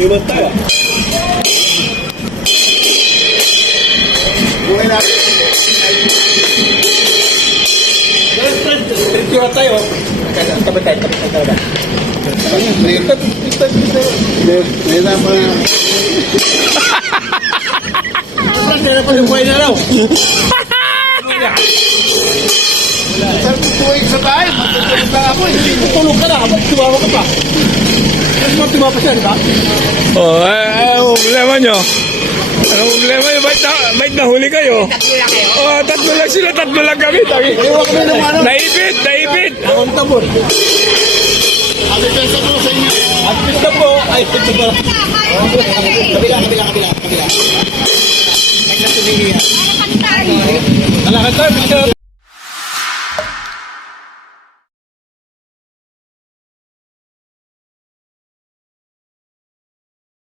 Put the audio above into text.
Iwan tayo. Buhay natin. Iwan tayo. Tabi tayo. Mayroon pa. Mayroon pa yung buhay na raw. Sir, tutuwing sa tayo. Matutulog lang ako. Tutulog ka na. Tumawa ka pa. Mas matima pa siya, di ba? Oh, ano problema nyo? Ano problema nyo? Ba't nahuli kayo? Tatlo lang kayo. Oh, tatlo lang sila, tatlo lang kami. Iwan kami ng ano. Naipit. Akong tabon. Ang depensa ko sa inyo. At pista po. Ay, ito ba? Kabila. Naglasumili yan. Para pantay. Alakad tayo, pista.